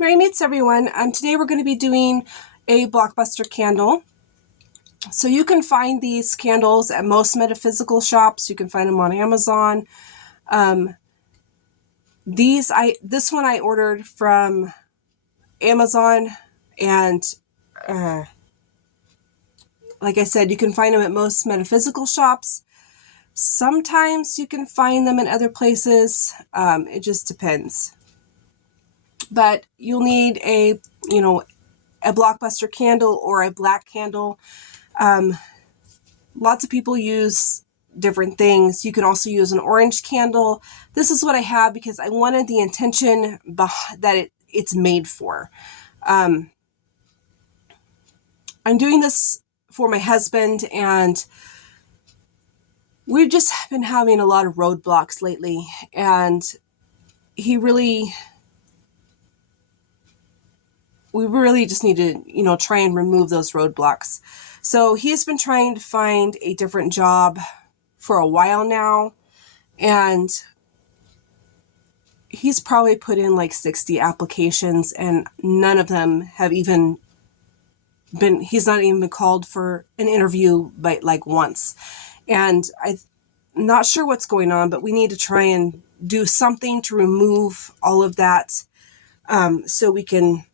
Merry Meets everyone. Today we're going to be doing a Blockbuster candle. So you can find these candles at most metaphysical shops. You can find them on Amazon. This one I ordered from Amazon, and like I said, you can find them at most metaphysical shops. Sometimes you can find them in other places. It just depends. But you'll need a Blockbuster candle or a black candle. Lots of people use different things. You can also use an orange candle. This is what I have because I wanted the intention that it's made for. I'm doing this for my husband, and we've just been having a lot of roadblocks lately, and we really just need to, try and remove those roadblocks. So he's been trying to find a different job for a while now, and he's probably put in like 60 applications, and none of them have even been, he's not even been called for an interview by like once. And I'm not sure what's going on, but we need to try and do something to remove all of that, so we can,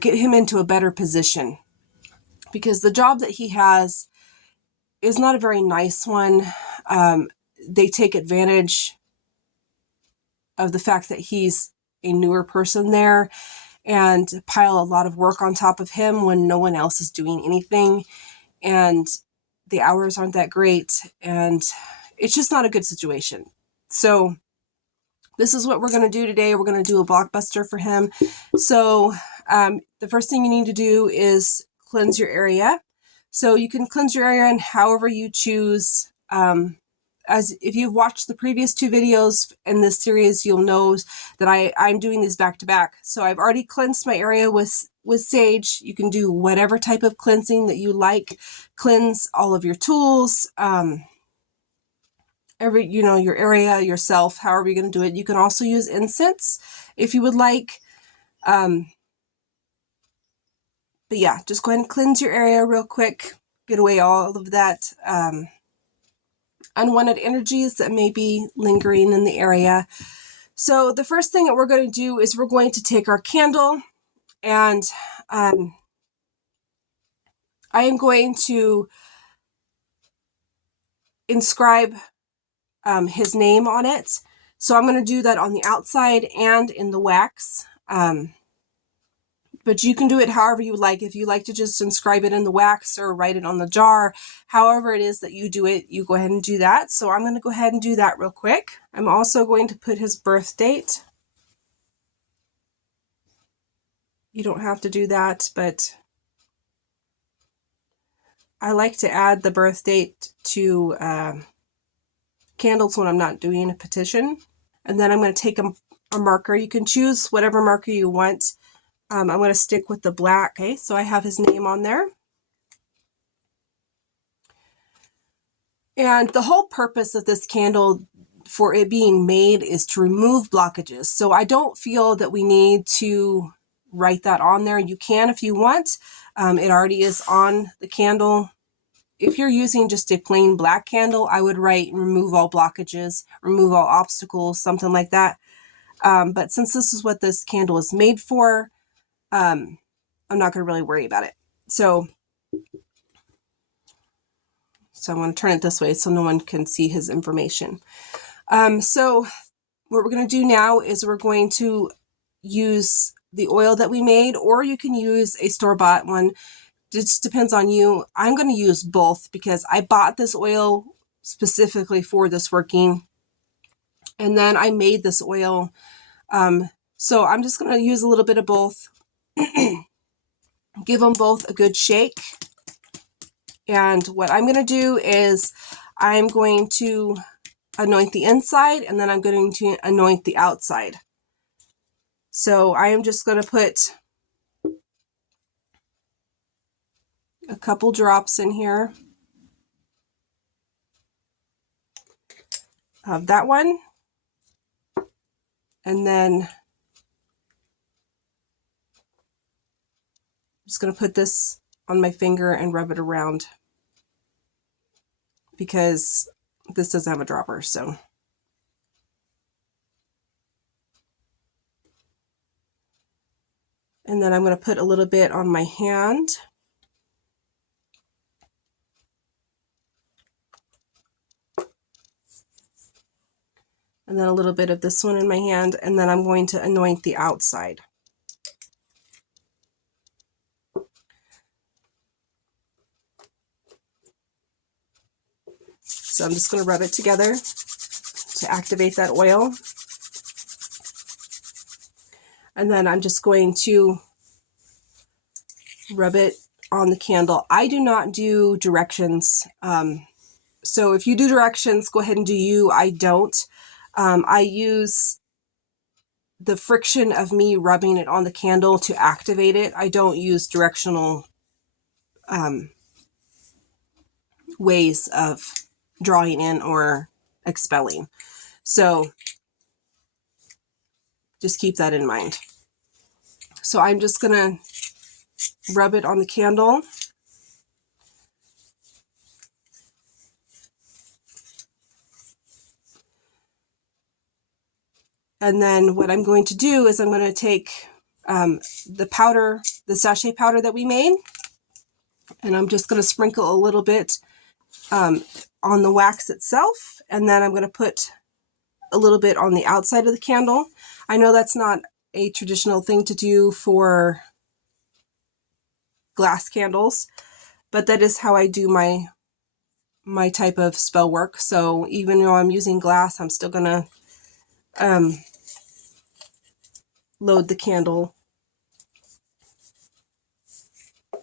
get him into a better position, because the job that he has is not a very nice one. They take advantage of the fact that he's a newer person there and pile a lot of work on top of him when no one else is doing anything, and the hours aren't that great, and it's just not a good situation. So this is what we're going to do today. We're going to do a Blockbuster for him. So the first thing you need to do is cleanse your area. So you can cleanse your area in however you choose. As if you've watched the previous two videos in this series, you'll know that I'm doing these back to back. So I've already cleansed my area with sage. You can do whatever type of cleansing that you like. Cleanse all of your tools, your area, yourself, however you're going to do it. You can also use incense if you would like. But yeah, just go ahead and cleanse your area real quick. Get away all of that unwanted energies that may be lingering in the area. So the first thing that we're going to do is we're going to take our candle, and I am going to inscribe his name on it. So I'm going to do that on the outside and in the wax. But you can do it however you like. If you like to just inscribe it in the wax or write it on the jar, however it is that you do it, you go ahead and do that. So I'm going to go ahead and do that real quick. I'm also going to put his birth date. You don't have to do that, but I like to add the birth date to candles when I'm not doing a petition. And then I'm going to take a marker. You can choose whatever marker you want. I'm going to stick with the black. Okay, so I have his name on there. And the whole purpose of this candle, for it being made, is to remove blockages. So I don't feel that we need to write that on there. You can if you want. It already is on the candle. If you're using just a plain black candle, I would write remove all blockages, remove all obstacles, something like that. But since this is what this candle is made for, I'm not going to really worry about it. So I'm going to turn it this way so no one can see his information. So what we're going to do now is we're going to use the oil that we made, or you can use a store-bought one. It just depends on you. I'm going to use both because I bought this oil specifically for this working, and then I made this oil. So I'm just going to use a little bit of both. Give them both a good shake. And what I'm going to do is I'm going to anoint the inside, and then I'm going to anoint the outside. So I am just going to put a couple drops in here of that one, and then just going to put this on my finger and rub it around because this doesn't have a dropper. So and then I'm going to put a little bit on my hand. And then a little bit of this one in my hand, and then I'm going to anoint the outside. So I'm just going to rub it together to activate that oil. And then I'm just going to rub it on the candle. I do not do directions. So if you do directions, go ahead and do you. I don't. I use the friction of me rubbing it on the candle to activate it. I don't use directional ways of drawing in or expelling. So just keep that in mind. So I'm just going to rub it on the candle. And then what I'm going to do is I'm going to take the powder, the sachet powder that we made, and I'm just going to sprinkle a little bit on the wax itself, and then I'm going to put a little bit on the outside of the candle. I know that's not a traditional thing to do for glass candles, but that is how I do my type of spell work. So even though I'm using glass, I'm still going to load the candle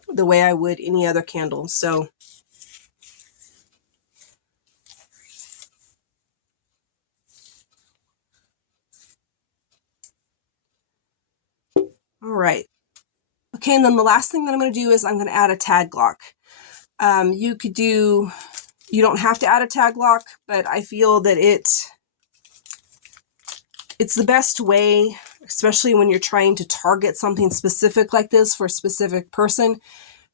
the way I would any other candle. So all right. Okay, and then the last thing that I'm going to do is I'm going to add a tag lock. You don't have to add a tag lock, but I feel that it's the best way, especially when you're trying to target something specific like this for a specific person,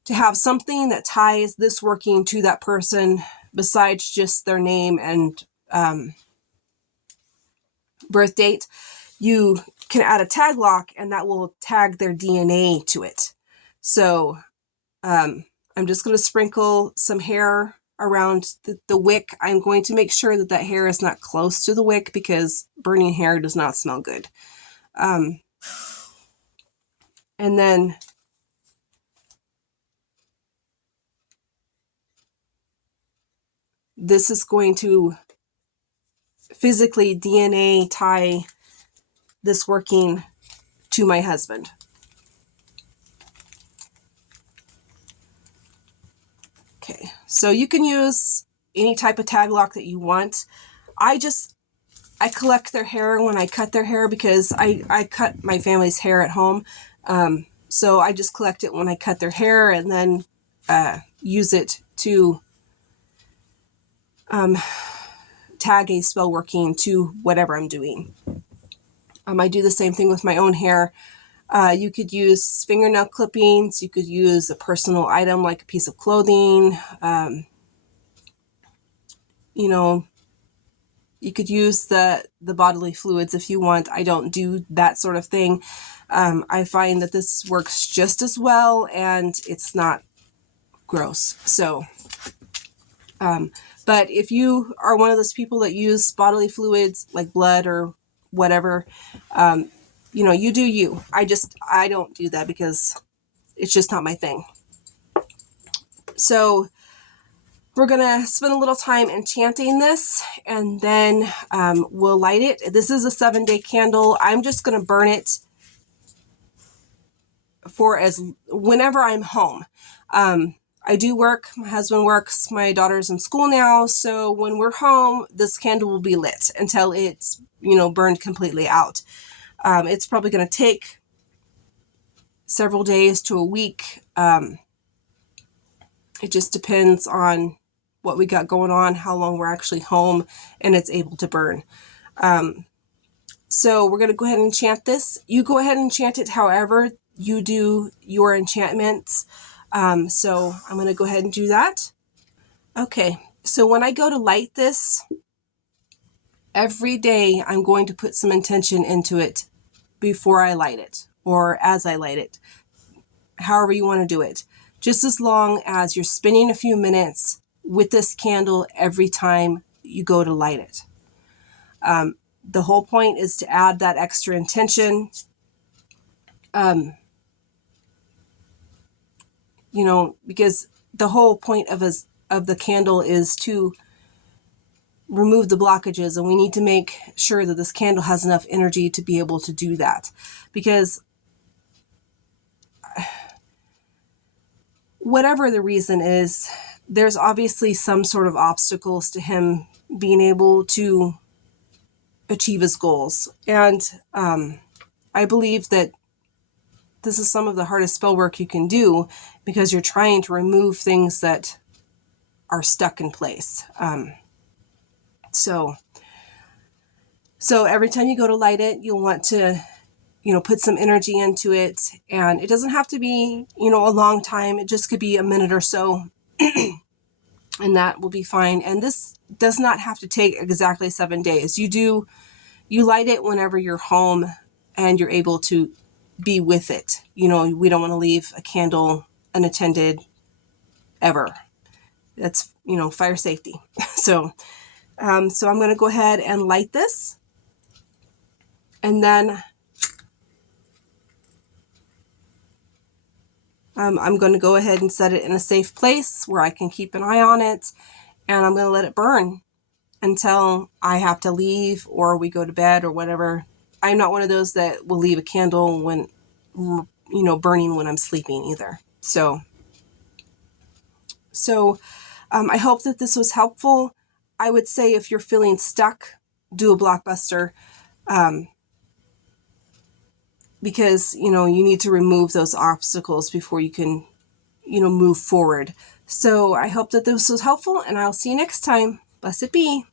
to have something that ties this working to that person besides just their name and birth date. You can add a tag lock and that will tag their DNA to it. So I'm just going to sprinkle some hair around the wick. I'm going to make sure that that hair is not close to the wick because burning hair does not smell good. And then this is going to physically DNA tie this working to my husband. Okay, so you can use any type of tag lock that you want. I collect their hair when I cut their hair because I cut my family's hair at home. So I just collect it when I cut their hair and then use it to tag a spell working to whatever I'm doing. I do the same thing with my own hair. You could use fingernail clippings. You could use a personal item like a piece of clothing. You could use the bodily fluids if you want. I don't do that sort of thing. I find that this works just as well and it's not gross. So, but if you are one of those people that use bodily fluids like blood or whatever, you do you. I don't do that because it's just not my thing. So we're going to spend a little time enchanting this and then we'll light it. This is a 7-day candle. I'm just going to burn it for whenever I'm home. I do work, my husband works, my daughter's in school now, so when we're home, this candle will be lit until it's, burned completely out. It's probably going to take several days to a week. It just depends on what we got going on, how long we're actually home, and it's able to burn. So we're going to go ahead and enchant this. You go ahead and enchant it however you do your enchantments. So I'm going to go ahead and do that. Okay, so when I go to light this, every day I'm going to put some intention into it before I light it or as I light it, however you want to do it. Just as long as you're spending a few minutes with this candle every time you go to light it. The whole point is to add that extra intention. Because the whole point of the candle is to remove the blockages, and we need to make sure that this candle has enough energy to be able to do that. Because whatever the reason is, there's obviously some sort of obstacles to him being able to achieve his goals. And I believe that this is some of the hardest spell work you can do because you're trying to remove things that are stuck in place. So every time you go to light it, you'll want to, put some energy into it. And it doesn't have to be, a long time. It just could be a minute or so. And that will be fine. And this does not have to take exactly 7 days. You light it whenever you're home and you're able to be with it. We don't want to leave a candle unattended ever. That's, fire safety. So I'm going to go ahead and light this. And then I'm going to go ahead and set it in a safe place where I can keep an eye on it. And I'm going to let it burn until I have to leave or we go to bed or whatever. I'm not one of those that will leave a candle when, burning when I'm sleeping either. So I hope that this was helpful. I would say if you're feeling stuck, do a Blockbuster. Because, you need to remove those obstacles before you can, move forward. So I hope that this was helpful, and I'll see you next time. Blessed be.